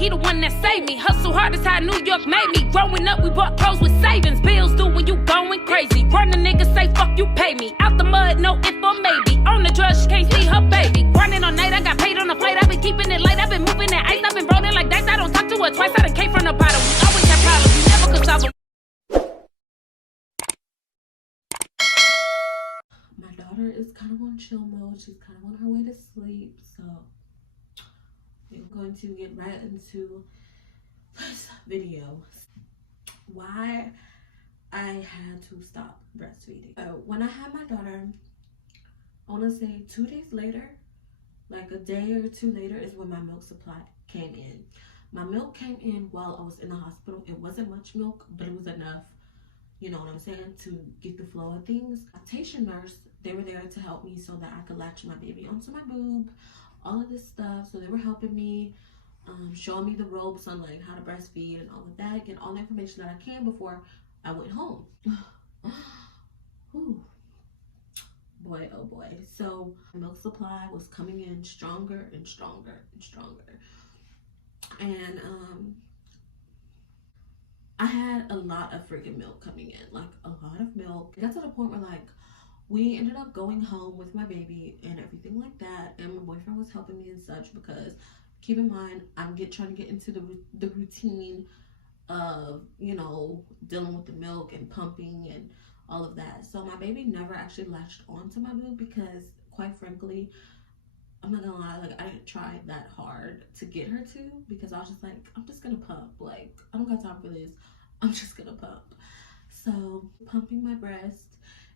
he the one that saved me. Hustle hard is how New York made me. Growing up, we bought clothes with savings. Bills due when you going crazy. Run the nigga say, fuck you, pay me. Out the mud, no if or maybe. On the drugs, she can't see her baby. Grinding all night, I got paid on the flight. I been keeping it light, I been moving that ice. I been rolling like dice, I don't talk to her twice. I done came from the bottom. We always have problems, we never could solve them. My daughter is kind of on chill mode. She's kind of on her way to sleep, so we're going to get right into this video. Why I had to stop breastfeeding. When I had my daughter, I want to say 2 days later, like a day or two later, is when my milk supply came in. My milk came in while I was in the hospital. It wasn't much milk, but it was enough, you know what I'm saying, to get the flow of things. Lactation nurse, they were there to help me so that I could latch my baby onto my boob, all of this stuff. So they were helping me, showing me the ropes on like how to breastfeed and all of that, get all the information that I can before I went home. Whew. Boy, oh boy. So milk supply was coming in stronger and stronger and stronger. And I had a lot of freaking milk coming in, like a lot of milk. It got to the point where like we ended up going home with my baby and everything like that, and my boyfriend was helping me and such, because keep in mind, I'm trying to get into the routine of, you know, dealing with the milk and pumping and all of that. So my baby never actually latched onto my boob because, quite frankly, I'm not gonna lie, like I didn't try that hard to get her to, because I was just like, I'm just gonna pump. Like, I don't got time for this. I'm just gonna pump. So pumping my breast,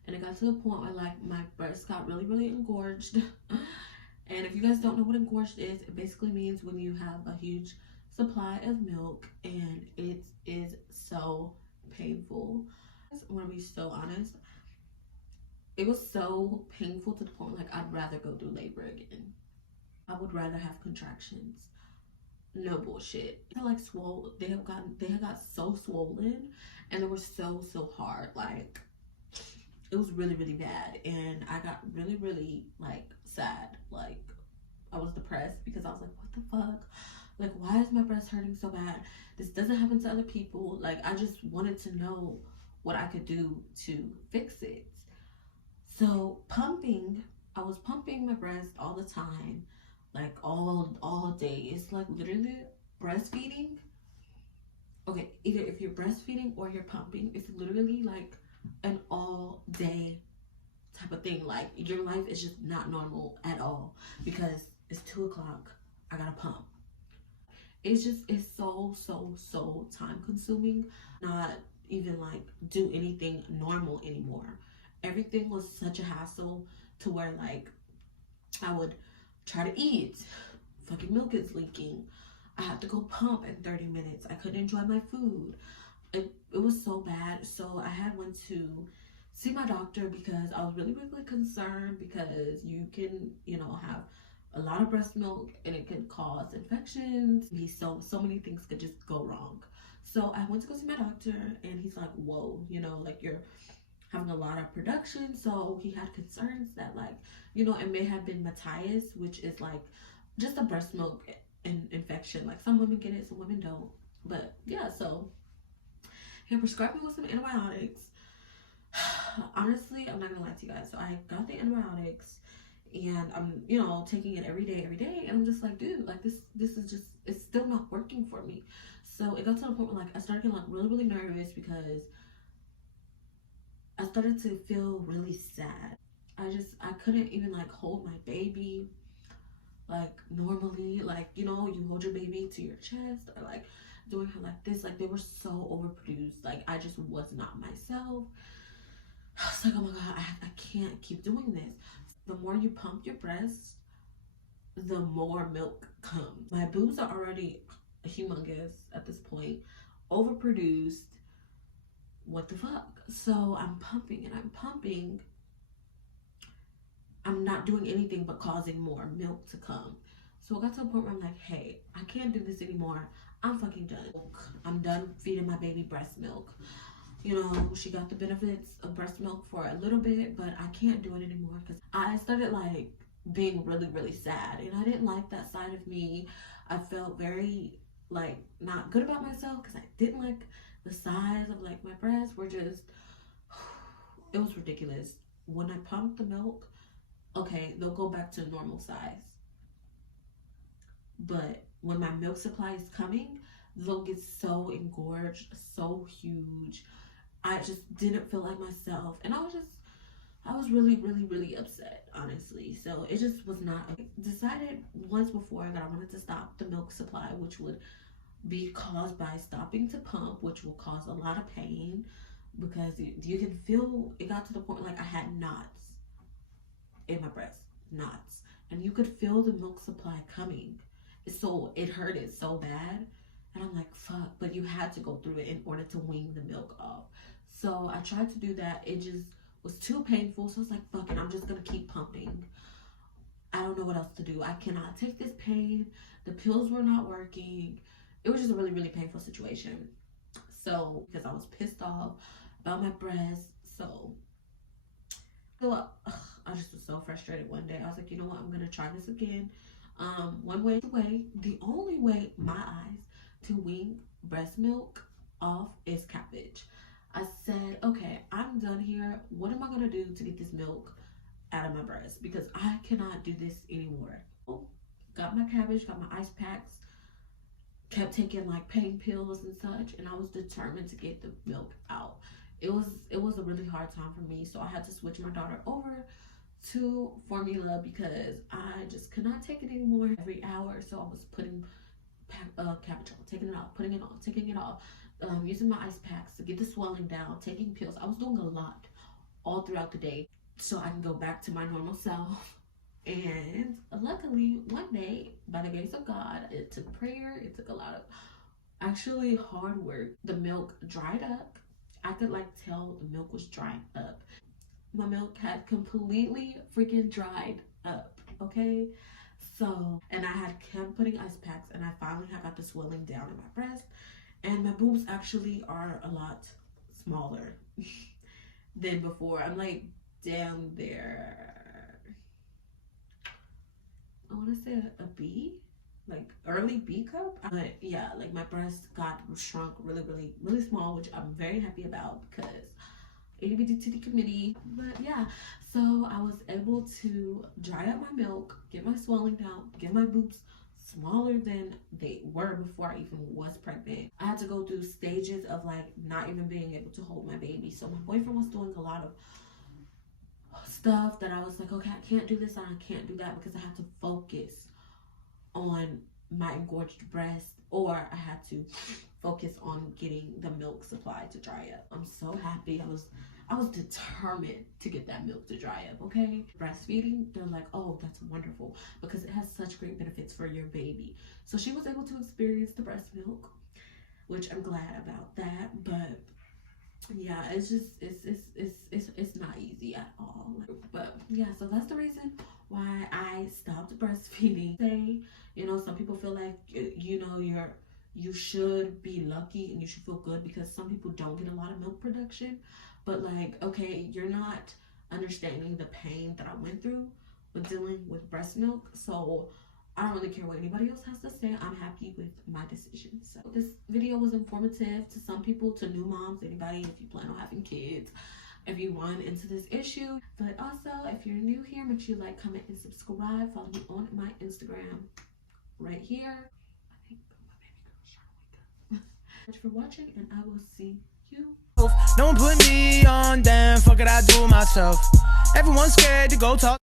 and it got to the point where like my breast got really, really engorged. And if you guys don't know what engorged is, it basically means when you have a huge supply of milk, and it is so painful. I'm gonna be so honest, it was so painful to the point like I'd rather go through labor again. I would rather have contractions. No bullshit. They're like swole. They had got so swollen, and they were so hard. Like, it was really, really bad, and I got really, really like sad. Like, I was depressed because I was like, what the fuck? Like, why is my breast hurting so bad? This doesn't happen to other people. Like, I just wanted to know what I could do to fix it. So pumping, I was pumping my breast all the time, like all day. It's like literally breastfeeding. Okay, either if you're breastfeeding or you're pumping, it's literally like an all day type of thing. Like, your life is just not normal at all, because it's 2 o'clock, I gotta pump. It's so time consuming. Not even like do anything normal anymore. Everything was such a hassle to where like I would try to eat, fucking milk is leaking, I had to go pump in 30 minutes, I couldn't enjoy my food. It was so bad. So I went to see my doctor because I was really, really concerned, because you can, you know, have a lot of breast milk and it can cause infections. So many things could just go wrong. So I went to go see my doctor, and he's like, whoa, you know, like, you're having a lot of production. So he had concerns that, like, you know, it may have been Matthias, which is like just a breast milk infection. Like, some women get it, some women don't. But yeah, so he prescribed me with some antibiotics. Honestly, I'm not gonna lie to you guys. So I got the antibiotics, and I'm, you know, taking it every day, and I'm just like, dude, like, this is just, it's still not working for me. So it got to the point where like I started getting like really, really nervous, because I started to feel really sad. I couldn't even like hold my baby like normally. Like, you know, you hold your baby to your chest, or like doing her like this. Like, they were so overproduced. Like, I just was not myself. I was like, oh my god, I can't keep doing this. The more you pump your breast, the more milk comes. My boobs are already humongous at this point, overproduced. What the fuck? So I'm pumping and I'm pumping. I'm not doing anything but causing more milk to come. So it got to a point where I'm like, hey, I can't do this anymore. I'm fucking done. I'm done feeding my baby breast milk. You know, she got the benefits of breast milk for a little bit, but I can't do it anymore, because I started like being really, really sad, and I didn't like that side of me. I felt very like not good about myself because I didn't like the size of like my breasts were just, it was ridiculous. When I pumped the milk, okay, they'll go back to normal size. But when my milk supply is coming, they'll get so engorged, so huge. I just didn't feel like myself. And I was really, really, really upset, honestly. So it just was not, I decided once before that I wanted to stop the milk supply, which would be caused by stopping to pump, which will cause a lot of pain because you can feel, it got to the point like I had knots in my breast, knots. And you could feel the milk supply coming. So it hurted so bad. And I'm like, fuck, but you had to go through it in order to wean the milk off. So I tried to do that. It just was too painful. So I was like, fuck it, I'm just gonna keep pumping. I don't know what else to do. I cannot take this pain. The pills were not working. It was just a really, really painful situation. So, because I was pissed off about my breasts. So I just was so frustrated one day. I was like, you know what? I'm gonna try this again. The only way, my eyes, to wean breast milk off is cabbage. I said, okay, I'm done here. What am I gonna do to get this milk out of my breast? Because I cannot do this anymore. Got my cabbage, got my ice packs, kept taking like pain pills and such, and I was determined to get the milk out. It was a really hard time for me, so I had to switch my daughter over to formula because I just could not take it anymore. Every hour, so I was putting cabbage on, taking it off, putting it on, taking it off, using my ice packs to get the swelling down, taking pills. I was doing a lot all throughout the day so I can go back to my normal self. And luckily, one day, by the grace of God, it took prayer, it took a lot of actually hard work. The milk dried up. I could like tell the milk was drying up. My milk had completely freaking dried up, okay? So, and I had kept putting ice packs, and I finally had got the swelling down in my breast, and my boobs actually are a lot smaller than before. I'm like down there, I want to say a B, like early B cup. But yeah, like my breast got shrunk really, really, really small, which I'm very happy about because ABD committee. But yeah, so I was able to dry up my milk, get my swelling down, get my boobs smaller than they were before I even was pregnant. I had to go through stages of like not even being able to hold my baby. So my boyfriend was doing a lot of stuff that I was like, okay, I can't do this and I can't do that because I had to focus on my engorged breast, or I had to focus on getting the milk supply to dry up. I'm so happy. I was determined to get that milk to dry up, okay? Breastfeeding, they're like, oh, that's wonderful because it has such great benefits for your baby. So she was able to experience the breast milk, which I'm glad about that. But yeah, it's just, it's not easy at all. But yeah, so that's the reason why I stopped breastfeeding. Say, you know, some people feel like, you know, you should be lucky and you should feel good because some people don't get a lot of milk production. But like, okay, you're not understanding the pain that I went through with dealing with breast milk. So I don't really care what anybody else has to say. I'm happy with my decision. So this video was informative to some people, to new moms, anybody, if you plan on having kids, if you run into this issue. But also, if you're new here, make sure you like, comment, and subscribe. Follow me on my Instagram right here. I think my baby girl's trying to wake up. Thanks for watching, and I will see you. Don't put me on, damn, fuck it, I do it myself. Everyone's scared to go talk.